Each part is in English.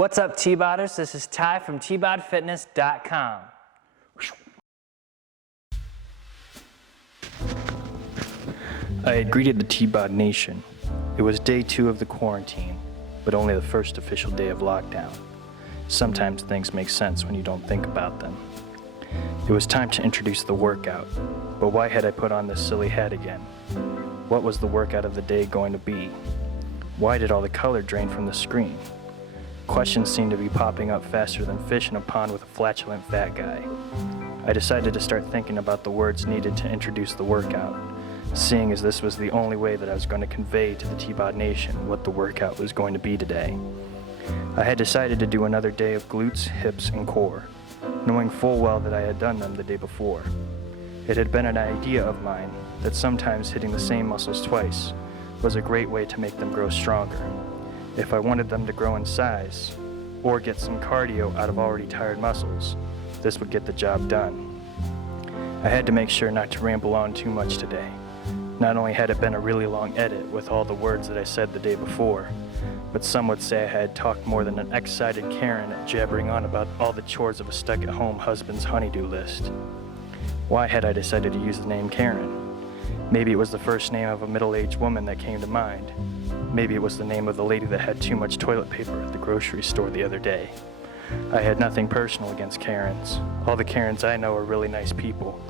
What's up, Tboders? This is Ty from Tbodfitness.com. I had greeted the Tbod Nation. It was day 2 of the quarantine, but only the first official day of lockdown. Sometimes things make sense when you don't think about them. It was time to introduce the workout, but why had I put on this silly hat again? What was the workout of the day going to be? Why did all the color drain from the screen? Questions seemed to be popping up faster than fish in a pond with a flatulent fat guy. I decided to start thinking about the words needed to introduce the workout, seeing as this was the only way that I was going to convey to the Tbod Nation what the workout was going to be today. I had decided to do another day of glutes, hips, and core, knowing full well that I had done them the day before. It had been an idea of mine that sometimes hitting the same muscles twice was a great way to make them grow stronger. If I wanted them to grow in size, or get some cardio out of already tired muscles, this would get the job done. I had to make sure not to ramble on too much today. Not only had it been a really long edit with all the words that I said the day before, but some would say I had talked more than an excited Karen jabbering on about all the chores of a stuck-at-home husband's honey-do list. Why had I decided to use the name Karen? Maybe it was the first name of a middle-aged woman that came to mind. Maybe it was the name of the lady that had too much toilet paper at the grocery store the other day. I had nothing personal against Karens. All the Karens I know are really nice people.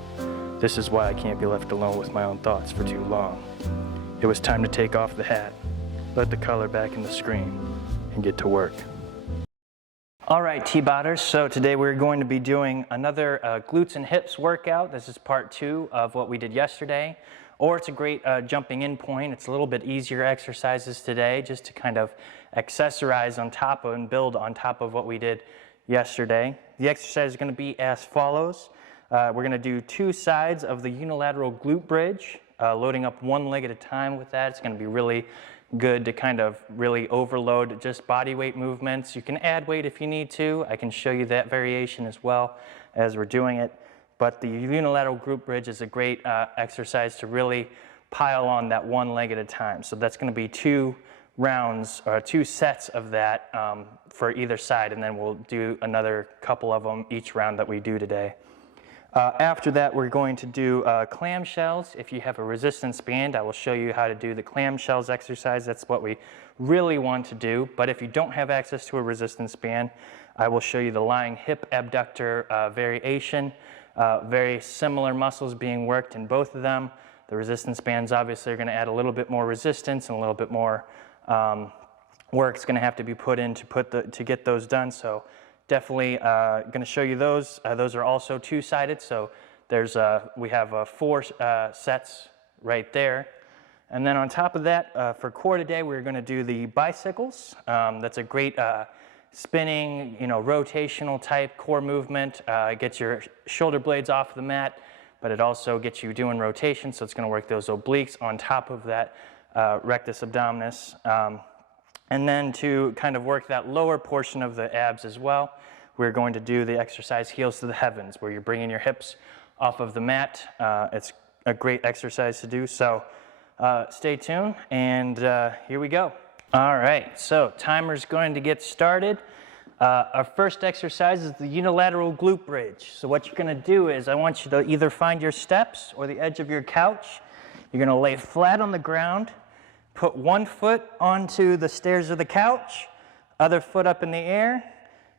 This is why I can't be left alone with my own thoughts for too long. It was time to take off the hat, let the color back in the screen, and get to work. All right, Tboders, so today we're going to be doing another glutes and hips workout. This is part 2 of what we did yesterday. Or it's a great jumping in point. It's a little bit easier exercises today just to kind of accessorize on top of and build on top of what we did yesterday. The exercise is going to be as follows. We're going to do 2 sides of the unilateral glute bridge, loading up one leg at a time with that. It's going to be really good to kind of really overload just body weight movements. You can add weight if you need to. I can show you that variation as well as we're doing it. But the unilateral glute bridge is a great exercise to really pile on that one leg at a time. So that's going to be 2 rounds, or 2 sets of that for either side, and then we'll do another couple of them each round that we do today. After that, we're going to do clamshells. If you have a resistance band, I will show you how to do the clamshells exercise. That's what we really want to do. But if you don't have access to a resistance band, I will show you the lying hip abductor variation. Very similar muscles being worked in both of them. The resistance bands obviously are going to add a little bit more resistance and a little bit more work is going to have to be put in to get those done. So definitely going to show you those. Those are also 2-sided. So there's we have 4 sets right there. And then on top of that, for core today, we're going to do the bicycles. That's a great spinning, rotational type core movement. Gets your shoulder blades off the mat, but it also gets you doing rotation, so it's going to work those obliques on top of that rectus abdominis. And then to kind of work that lower portion of the abs as well, we're going to do the exercise heels to the heavens, where you're bringing your hips off of the mat. It's a great exercise to do, so stay tuned, and here we go. All right, so timer's going to get started. Our first exercise is the unilateral glute bridge. So what you're going to do is I want you to either find your steps or the edge of your couch. You're going to lay flat on the ground, put one foot onto the stairs of the couch, other foot up in the air,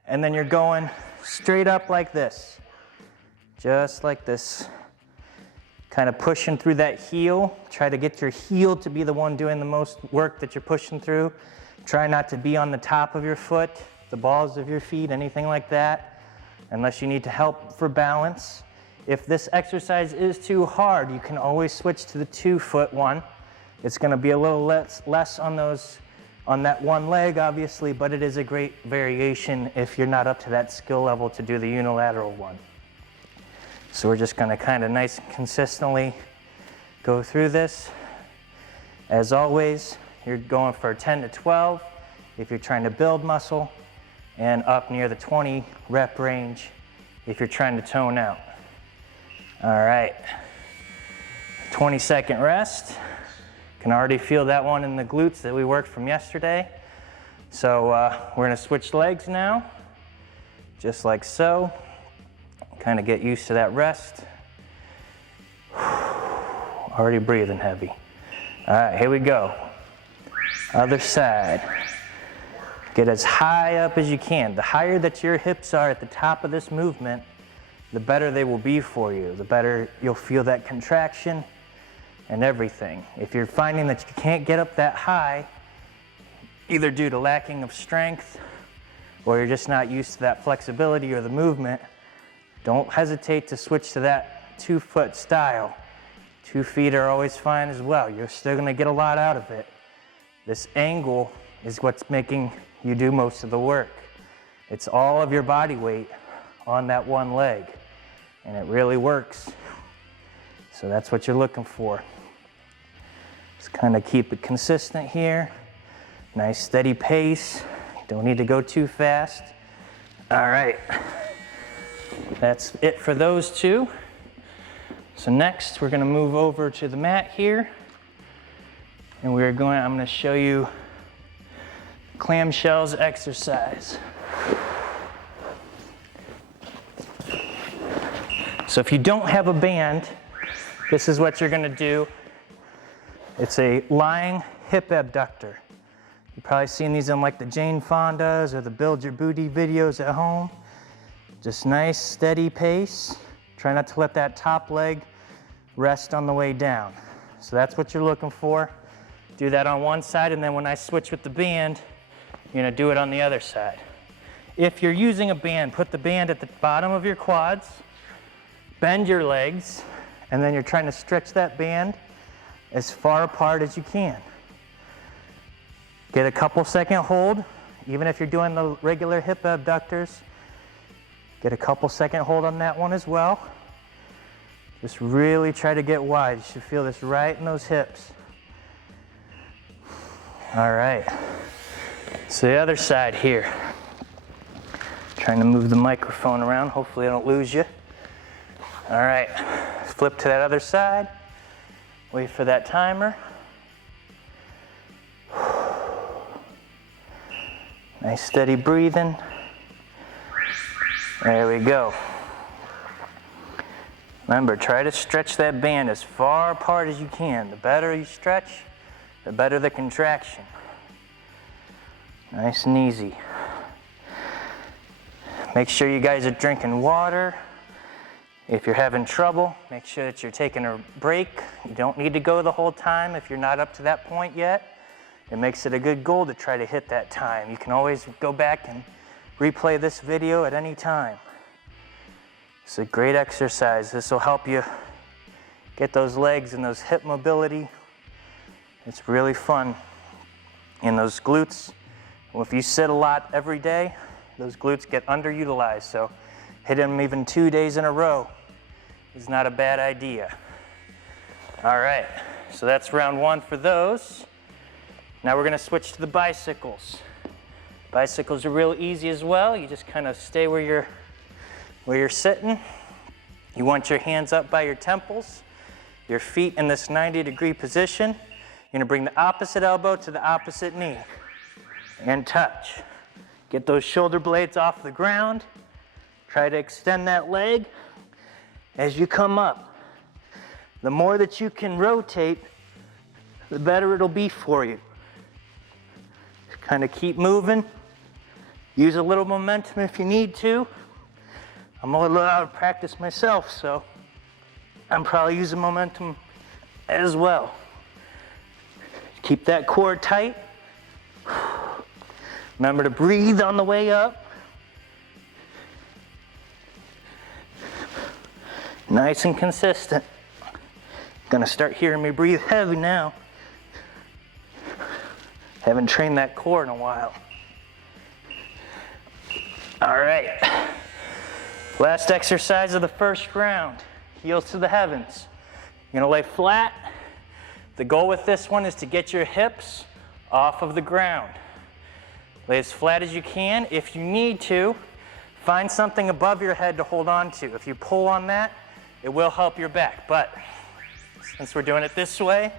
and then you're going straight up like this, just like this. Kind of pushing through that heel. Try to get your heel to be the one doing the most work that you're pushing through. Try not to be on the top of your foot, the balls of your feet, anything like that, unless you need to help for balance. If this exercise is too hard, you can always switch to the 2-foot one. It's going to be a little less on that one leg, obviously, but it is a great variation if you're not up to that skill level to do the unilateral one. So we're just going to kind of nice and consistently go through this. As always, you're going for 10 to 12 if you're trying to build muscle, and up near the 20 rep range if you're trying to tone out. All right, 20-second rest. Can already feel that one in the glutes that we worked from yesterday. So we're gonna switch legs now, just like so. Kind of get used to that rest. Already breathing heavy. All right, here we go. Other side. Get as high up as you can. The higher that your hips are at the top of this movement, the better they will be for you. The better you'll feel that contraction and everything. If you're finding that you can't get up that high, either due to lacking of strength or you're just not used to that flexibility or the movement, don't hesitate to switch to that 2-foot style. 2 feet are always fine as well. You're still gonna get a lot out of it. This angle is what's making you do most of the work. It's all of your body weight on that one leg, and it really works. So that's what you're looking for. Just kind of keep it consistent here. Nice steady pace. Don't need to go too fast. All right, that's it for those two. So next we're gonna move over to the mat here, and I'm gonna show you clamshells exercise. So if you don't have a band, this is what you're gonna do. It's a lying hip abductor. You've probably seen these on like the Jane Fondas or the Build Your Booty videos at home. Just nice, steady pace. Try not to let that top leg rest on the way down. So that's what you're looking for. Do that on one side, and then when I switch with the band, you're gonna do it on the other side. If you're using a band, put the band at the bottom of your quads, bend your legs, and then you're trying to stretch that band as far apart as you can. Get a couple second hold, even if you're doing the regular hip abductors. Get a couple second hold on that one as well. Just really try to get wide. You should feel this right in those hips. All right, so the other side here. Trying to move the microphone around, hopefully I don't lose you. All right, flip to that other side. Wait for that timer. Nice steady breathing. There we go. Remember, try to stretch that band as far apart as you can. The better you stretch, the better the contraction. Nice and easy. Make sure you guys are drinking water. If you're having trouble, make sure that you're taking a break. You don't need to go the whole time if you're not up to that point yet. It makes it a good goal to try to hit that time. You can always go back and replay this video at any time. It's a great exercise. This will help you get those legs and those hip mobility. It's really fun. And those glutes, well, if you sit a lot every day, those glutes get underutilized. So hitting them even 2 days in a row is not a bad idea. All right, so that's round one for those. Now we're gonna switch to the bicycles. Bicycles are real easy as well. You just kind of stay where you're sitting. You want your hands up by your temples, your feet in this 90-degree position. You're gonna bring the opposite elbow to the opposite knee and touch. Get those shoulder blades off the ground. Try to extend that leg as you come up. The more that you can rotate, the better it'll be for you. Kind of keep moving. Use a little momentum if you need to. I'm a little out of practice myself, so I'm probably using momentum as well. Keep that core tight. Remember to breathe on the way up. Nice and consistent. Gonna start hearing me breathe heavy now. Haven't trained that core in a while. All right. Last exercise of the first round. Heels to the heavens. You're gonna lay flat. The goal with this one is to get your hips off of the ground. Lay as flat as you can. If you need to, find something above your head to hold on to. If you pull on that, it will help your back. But since we're doing it this way,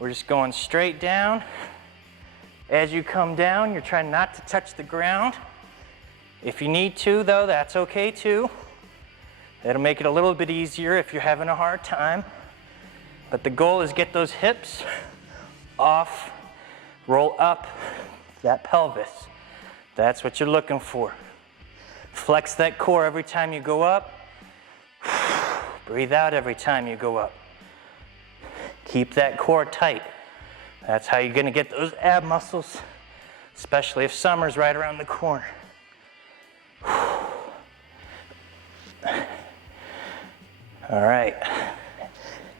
we're just going straight down. As you come down, you're trying not to touch the ground. If you need to, though, that's okay too. It'll make it a little bit easier if you're having a hard time. But the goal is get those hips off, roll up that pelvis. That's what you're looking for. Flex that core every time you go up. Breathe out every time you go up. Keep that core tight. That's how you're gonna get those ab muscles, especially if summer's right around the corner. All right,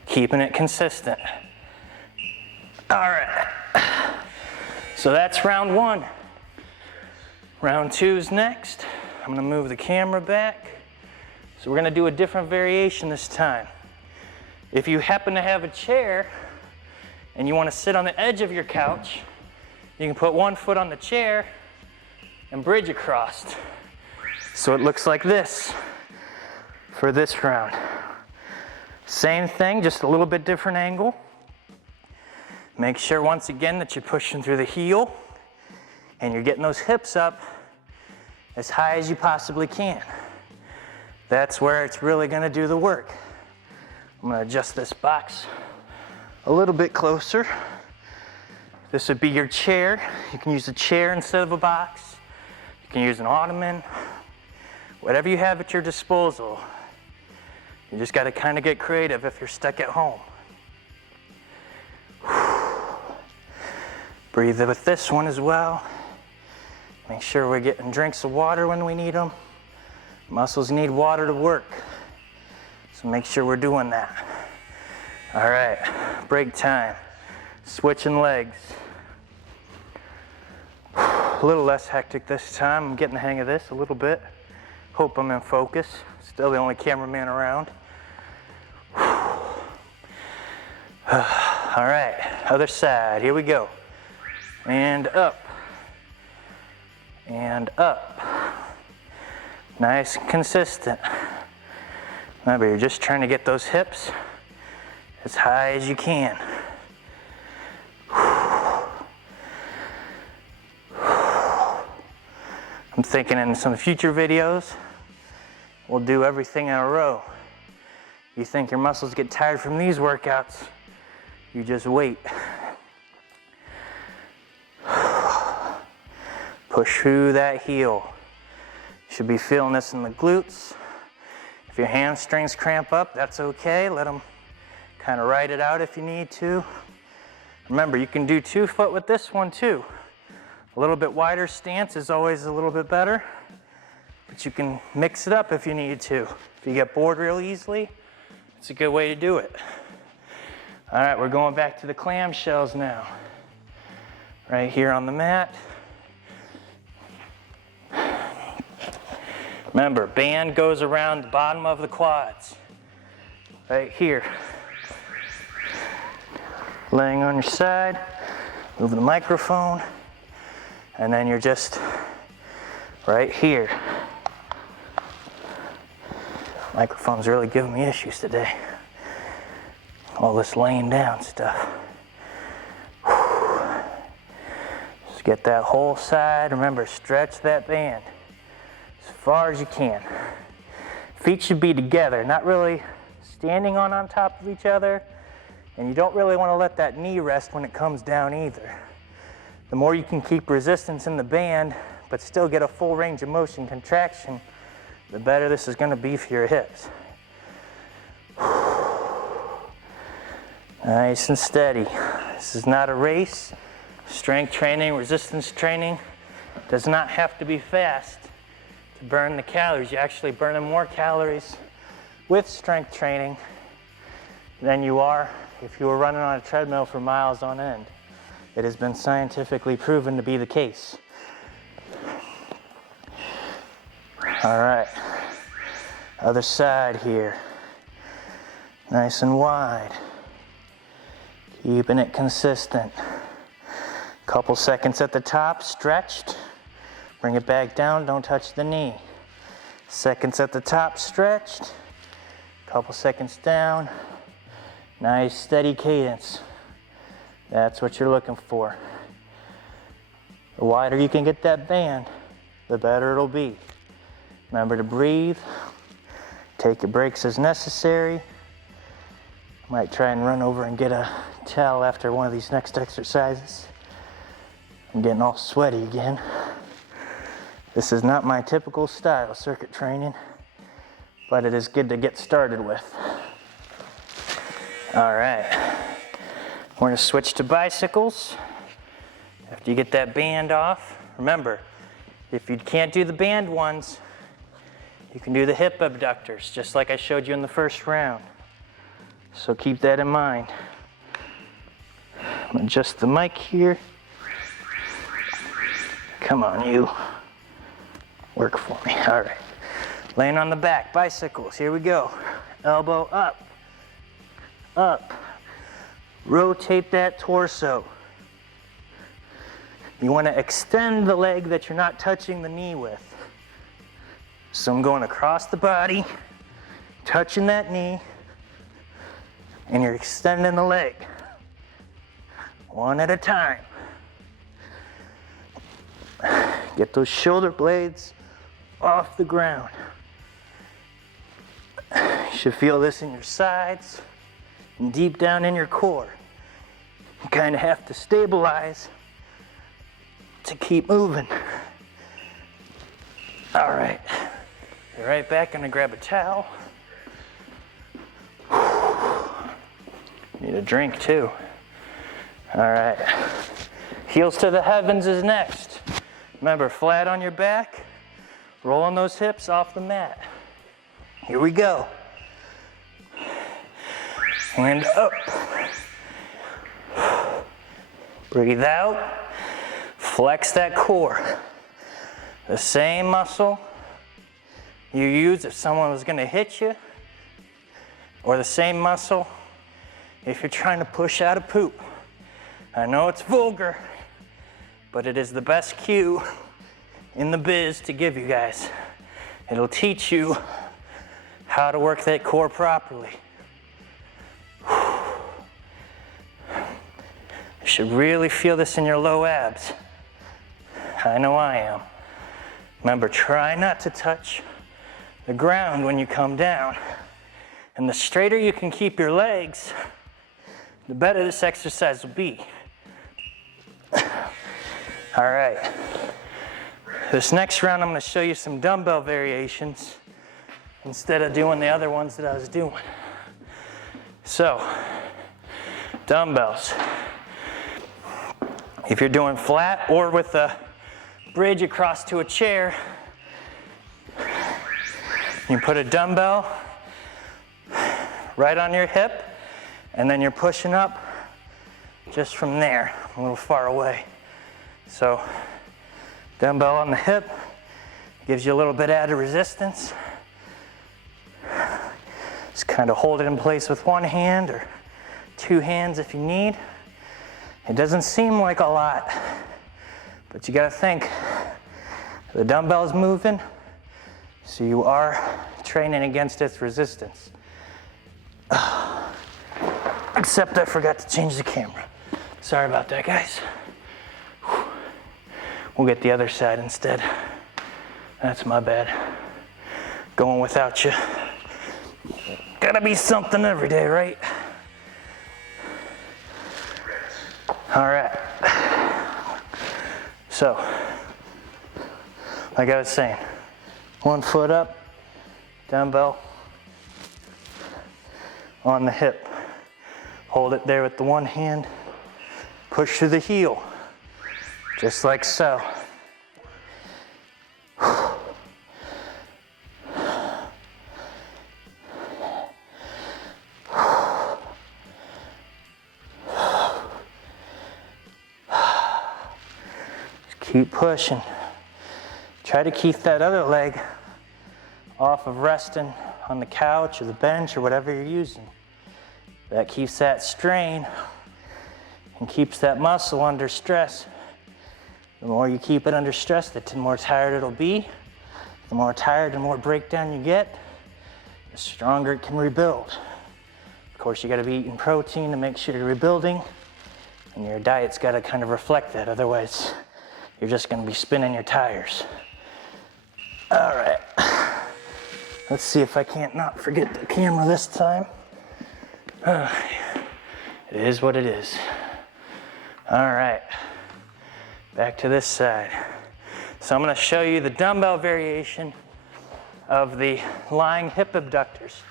keeping it consistent. All right, so that's round one. Round two is next. I'm gonna move the camera back. So we're gonna do a different variation this time. If you happen to have a chair and you wanna sit on the edge of your couch, you can put one foot on the chair and bridge across. So it looks like this for this round. Same thing, just a little bit different angle. Make sure once again that you're pushing through the heel and you're getting those hips up as high as you possibly can. That's where it's really gonna do the work. I'm gonna adjust this box a little bit closer. This would be your chair. You can use a chair instead of a box. You can use an ottoman. Whatever you have at your disposal. You just gotta kind of get creative if you're stuck at home. Breathe with this one as well. Make sure we're getting drinks of water when we need them. Muscles need water to work. So make sure we're doing that. All right, break time. Switching legs. A little less hectic this time. I'm getting the hang of this a little bit. Hope I'm in focus. Still the only cameraman around. All right, other side, here we go. And up. And up. Nice and consistent. Remember, you're just trying to get those hips as high as you can. I'm thinking in some future videos, we'll do everything in a row. You think your muscles get tired from these workouts, you just wait. Push through that heel. You should be feeling this in the glutes. If your hamstrings cramp up, that's okay. Let them kind of ride it out if you need to. Remember, you can do 2 foot with this one too. A little bit wider stance is always a little bit better, but you can mix it up if you need to. If you get bored real easily, it's a good way to do it. All right, we're going back to the clamshells now. Right here on the mat. Remember, band goes around the bottom of the quads. Right here. Laying on your side, move the microphone, and then you're just right here. Microphone's really giving me issues today. All this laying down stuff. Just get that whole side. Remember, stretch that band as far as you can. Feet should be together, not really standing on top of each other. And you don't really want to let that knee rest when it comes down either. The more you can keep resistance in the band, but still get a full range of motion contraction, the better this is going to be for your hips. Nice and steady. This is not a race. Strength training, resistance training does not have to be fast to burn the calories. You're actually burning more calories with strength training than you are if you were running on a treadmill for miles on end. It has been scientifically proven to be the case. All right, other side here. Nice and wide. Keeping it consistent. Couple seconds at the top, stretched. Bring it back down, don't touch the knee. Seconds at the top, stretched. Couple seconds down. Nice steady cadence. That's what you're looking for. The wider you can get that band, the better it'll be. Remember to breathe, take your breaks as necessary. Might try and run over and get a towel after one of these next exercises. I'm getting all sweaty again. This is not my typical style circuit training, but it is good to get started with. All right, we're gonna switch to bicycles. After you get that band off, remember, if you can't do the band ones, you can do the hip abductors, just like I showed you in the first round. So keep that in mind. I'm gonna adjust the mic here. Come on, you. Work for me. All right. Laying on the back, bicycles. Here we go. Elbow up, up. Rotate that torso. You want to extend the leg that you're not touching the knee with. So I'm going across the body, touching that knee, and you're extending the leg. One at a time. Get those shoulder blades off the ground. You should feel this in your sides and deep down in your core. You kind of have to stabilize to keep moving. All right, be right back. I'm gonna grab a towel. Need a drink too. All right, heels to the heavens is next. Remember, flat on your back, rolling those hips off the mat. Here we go. Hand up. Breathe out. Flex that core. The same muscle you use if someone was going to hit you, or the same muscle if you're trying to push out a poop. I know it's vulgar, but it is the best cue in the biz to give you guys. It'll teach you how to work that core properly. You should really feel this in your low abs. I know I am. Remember, try not to touch the ground when you come down. And the straighter you can keep your legs, the better this exercise will be. All right. This next round, I'm going to show you some dumbbell variations instead of doing the other ones that I was doing. So, dumbbells. If you're doing flat or with a bridge across to a chair, you put a dumbbell right on your hip, and then you're pushing up just from there, a little far away. So, dumbbell on the hip gives you a little bit added resistance. Just kind of hold it in place with one hand or two hands if you need. It doesn't seem like a lot, but you gotta think, the dumbbell is moving, so you are training against its resistance. Except I forgot to change the camera. Sorry about that, guys. We'll get the other side instead. That's my bad. Going without you. Gotta be something every day, right? All right. So, like I was saying, one foot up, dumbbell on the hip. Hold it there with the one hand. Push through the heel, just like so. Keep pushing. Try to keep that other leg off of resting on the couch or the bench or whatever you're using. That keeps that strain and keeps that muscle under stress. The more you keep it under stress, the more tired it'll be. The more tired and more breakdown you get, the stronger it can rebuild. Of course, you gotta be eating protein to make sure you're rebuilding, and your diet's gotta kind of reflect that. Otherwise, you're just gonna be spinning your tires. All right, let's see if I can't not forget the camera this time. It is what it is. All right, back to this side. So I'm gonna show you the dumbbell variation of the lying hip abductors.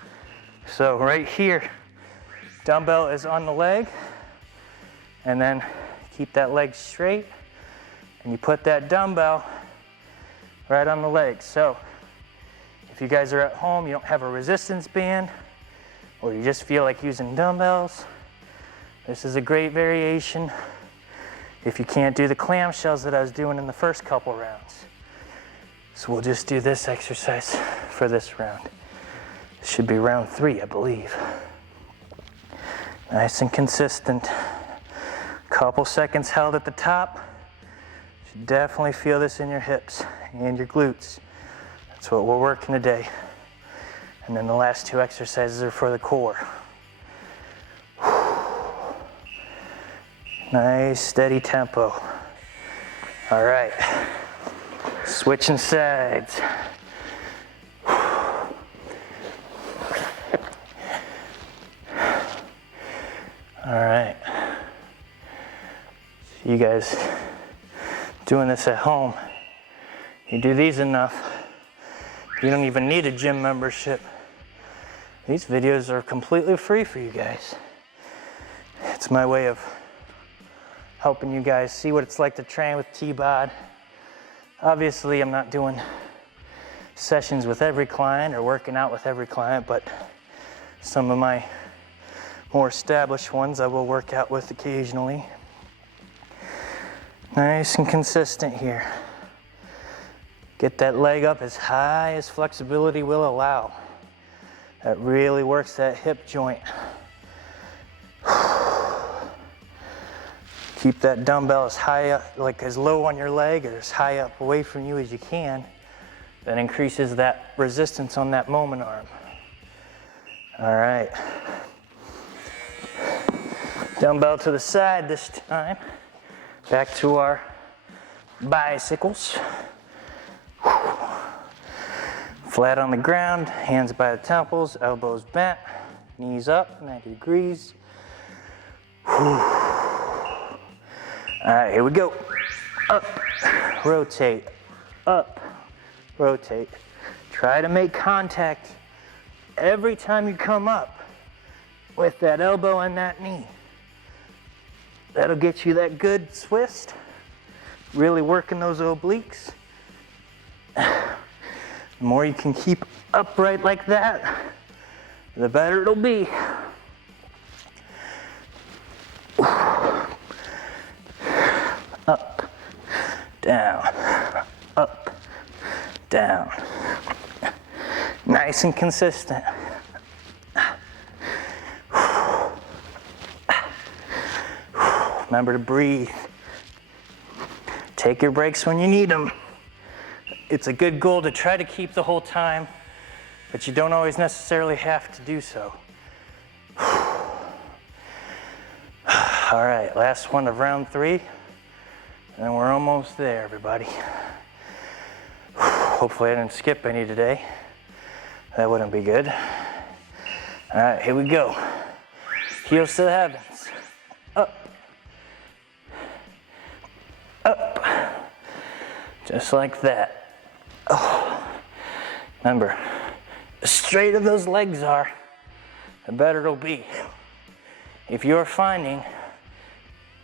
So right here, dumbbell is on the leg, and then keep that leg straight, and you put that dumbbell right on the leg. So if you guys are at home, you don't have a resistance band, or you just feel like using dumbbells, this is a great variation if you can't do the clamshells that I was doing in the first couple rounds. So we'll just do this exercise for this round. This should be round 3, I believe. Nice and consistent. Couple seconds held at the top. Should definitely feel this in your hips and your glutes. That's what we're working today. And then the last 2 exercises are for the core. Nice, steady tempo. All right, switching sides. All right, so you guys doing this at home, you do these enough, you don't even need a gym membership. These videos are completely free for you guys. It's my way of helping you guys see what it's like to train with Tbod. Obviously, I'm not doing sessions with every client or working out with every client, but some of my more established ones I will work out with occasionally. Nice and consistent here. Get that leg up as high as flexibility will allow. That really works that hip joint. Keep that dumbbell as high up, like as low on your leg or as high up away from you as you can. That increases that resistance on that moment arm. All right. Dumbbell to the side this time. Back to our bicycles. Flat on the ground, hands by the temples, elbows bent, knees up, 90 degrees. All right, here we go. Up, rotate, up, rotate. Try to make contact every time you come up with that elbow and that knee. That'll get you that good twist, really working those obliques. The more you can keep upright like that, the better it'll be. Up, down, up, down. Nice and consistent. Remember to breathe. Take your breaks when you need them. It's a good goal to try to keep the whole time, but you don't always necessarily have to do so. All right, last one of round 3, and we're almost there, everybody. Hopefully I didn't skip any today. That wouldn't be good. All right, here we go. Heels to the heavens. Up. Up. Just like that. Oh. Remember, the straighter those legs are, the better it'll be. If you're finding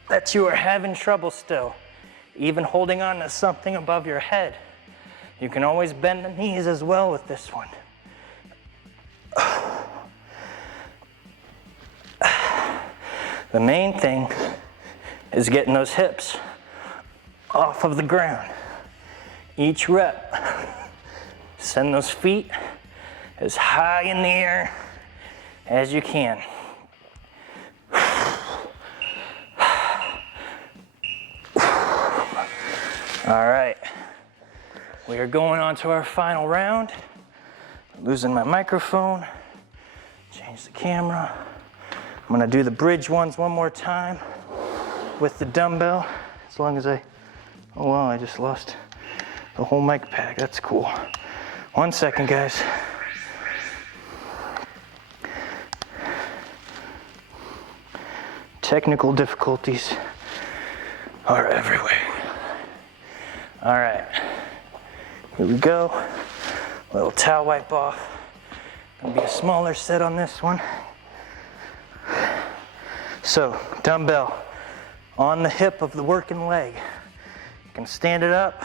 that you are having trouble still, even holding on to something above your head, you can always bend the knees as well with this one. The main thing is getting those hips off of the ground. Each rep, send those feet as high in the air as you can. All right, we are going on to our final round. I'm losing my microphone. Change the camera. I'm gonna do the bridge ones one more time with the dumbbell, as long as I Oh wow, I just lost the whole mic pack. That's cool. 1 second, guys. Technical difficulties are everywhere. All right, here we go. Little towel wipe off. Gonna be a smaller set on this one. So, dumbbell on the hip of the working leg. You can stand it up,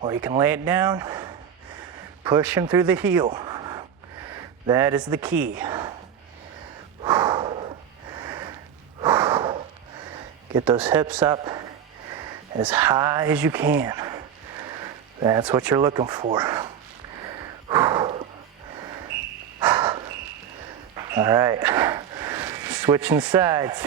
or you can lay it down, pushing through the heel. That is the key. Get those hips up as high as you can. That's what you're looking for. All right, switching sides.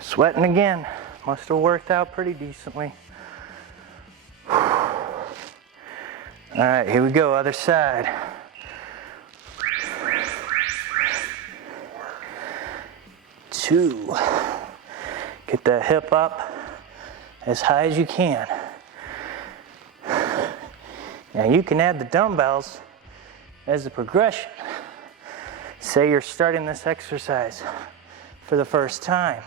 Sweating again. Must have worked out pretty decently. All right, here we go, other side. Two. Get that hip up as high as you can. Now you can add the dumbbells as a progression. Say you're starting this exercise for the first time.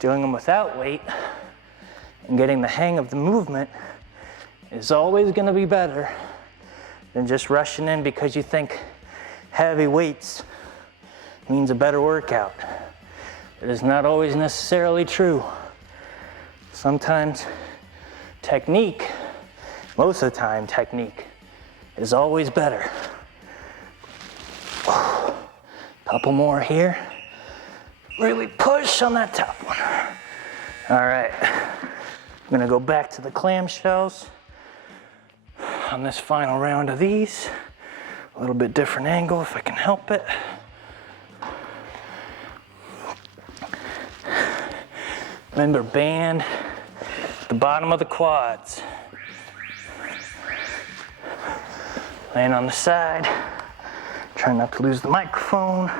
Doing them without weight and getting the hang of the movement is always going to be better than just rushing in because you think heavy weights means a better workout. It is not always necessarily true. Sometimes technique, most of the time technique, is always better. Couple more here. Really push on that top one. All right, I'm gonna go back to the clamshells on this final round of these. A little bit different angle if I can help it. Remember, band at the bottom of the quads. Laying on the side, trying not to lose the microphone,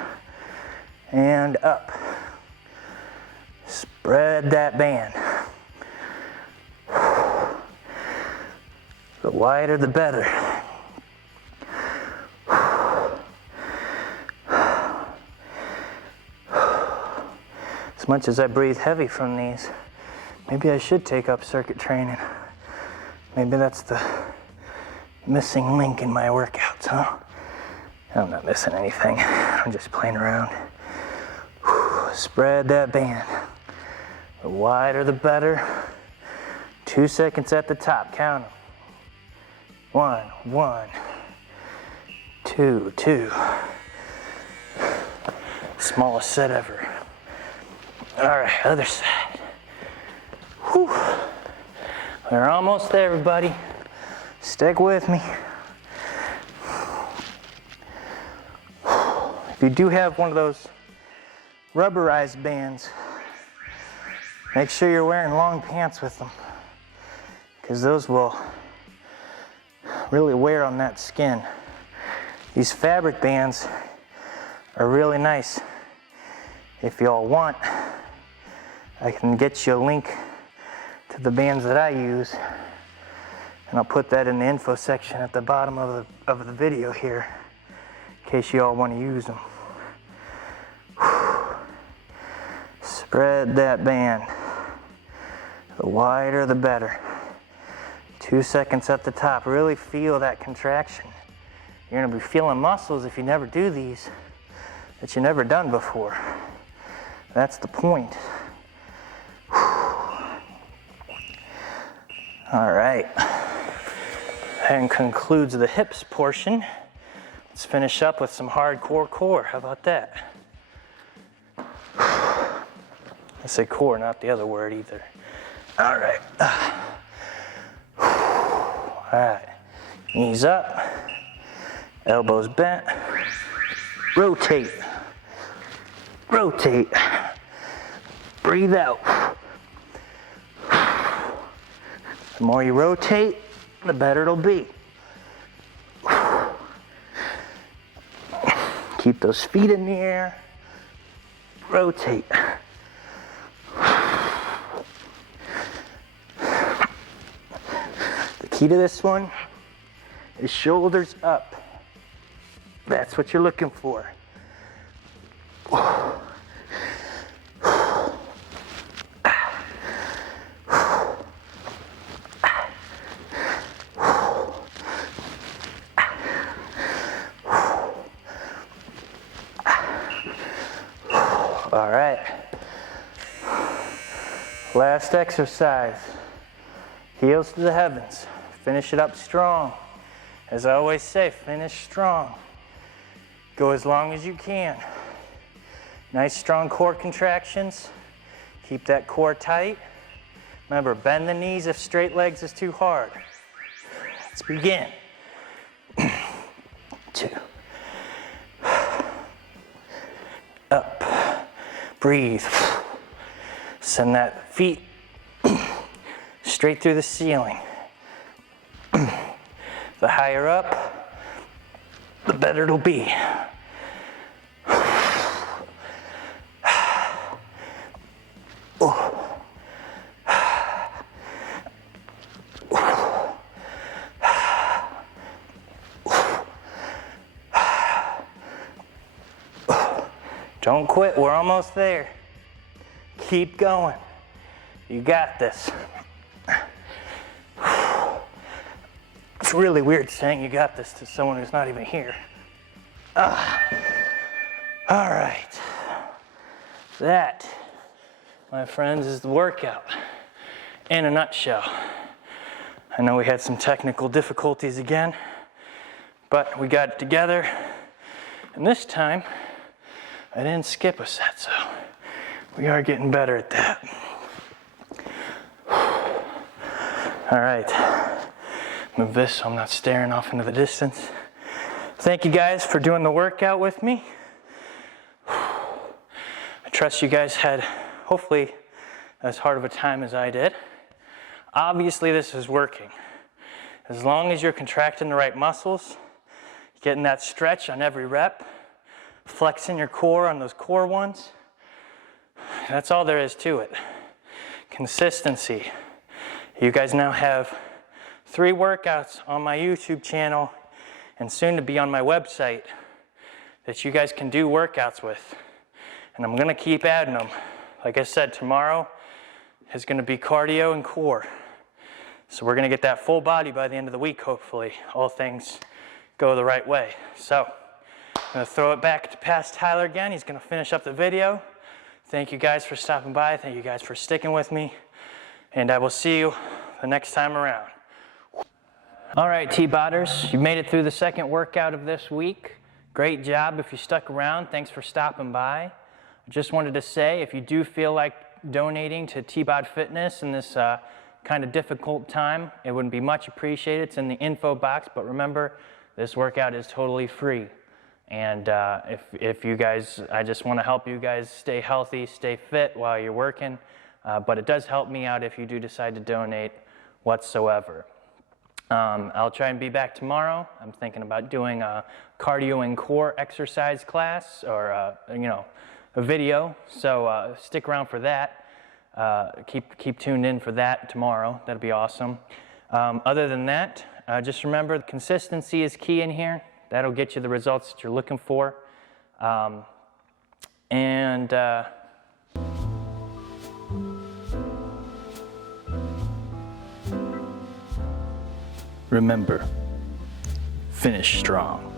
and up. Spread that band. The wider the better. As much as I breathe heavy from these, maybe I should take up circuit training. Maybe that's the missing link in my workouts, huh? I'm not missing anything. I'm just playing around. Spread that band. The wider the better. 2 seconds at the top. Count them. 1, 1, 2, 2. Smallest set ever. All right, other side. Whew. We're almost there, everybody. Stick with me. If you do have one of those rubberized bands, make sure you're wearing long pants with them, because those will really wear on that skin. These fabric bands are really nice. If y'all want, I can get you a link to the bands that I use, and I'll put that in the info section at the bottom of the video here, in case you all want to use them. Spread that band. The wider the better. 2 seconds at the top. Really feel that contraction. You're going to be feeling muscles if you never do these that you've never done before. That's the point. All right. That concludes the hips portion. Let's finish up with some hardcore core. How about that? I say core, not the other word either. All right. All right. Knees up. Elbows bent. Rotate. Rotate. Breathe out. The more you rotate, the better it'll be. Keep those feet in the air. Rotate. The key to this one is shoulders up. That's what you're looking for. All right, last exercise, heels to the heavens. Finish it up strong. As I always say, finish strong. Go as long as you can. Nice strong core contractions. Keep that core tight. Remember, bend the knees if straight legs is too hard. Let's begin. 2. Up. Breathe. Send that feet straight through the ceiling. The higher up, the better it'll be. Don't quit, we're almost there. Keep going. You got this. It's really weird saying you got this to someone who's not even here. All right. That, my friends, is the workout in a nutshell. I know we had some technical difficulties again, but we got it together. And this time, I didn't skip a set, so we are getting better at that. All right, move this so I'm not staring off into the distance. Thank you guys for doing the workout with me. I trust you guys had, hopefully, as hard of a time as I did. Obviously, this is working. As long as you're contracting the right muscles, getting that stretch on every rep, flexing your core on those core ones, that's all there is to it. Consistency. You guys now have 3 workouts on my YouTube channel and soon to be on my website that you guys can do workouts with. And I'm gonna keep adding them. Like I said, tomorrow is gonna be cardio and core. So we're gonna get that full body by the end of the week, hopefully. All things go the right way. So I'm gonna throw it back to Past Tyler again. He's gonna finish up the video. Thank you guys for stopping by. Thank you guys for sticking with me. And I will see you the next time around. All right, Tbodders, you made it through the second workout of this week. Great job if you stuck around. Thanks for stopping by. I just wanted to say, if you do feel like donating to Tbodfitness in this kind of difficult time, it would be much appreciated. It's in the info box, but remember, this workout is totally free. And if you guys, I just want to help you guys stay healthy, stay fit while you're working. But it does help me out if you do decide to donate whatsoever. I'll try and be back tomorrow. I'm thinking about doing a cardio and core exercise class or a video. So stick around for that. Keep tuned in for that tomorrow. That'll be awesome. Other than that, just remember consistency is key in here. That'll get you the results that you're looking for. Remember, finish strong.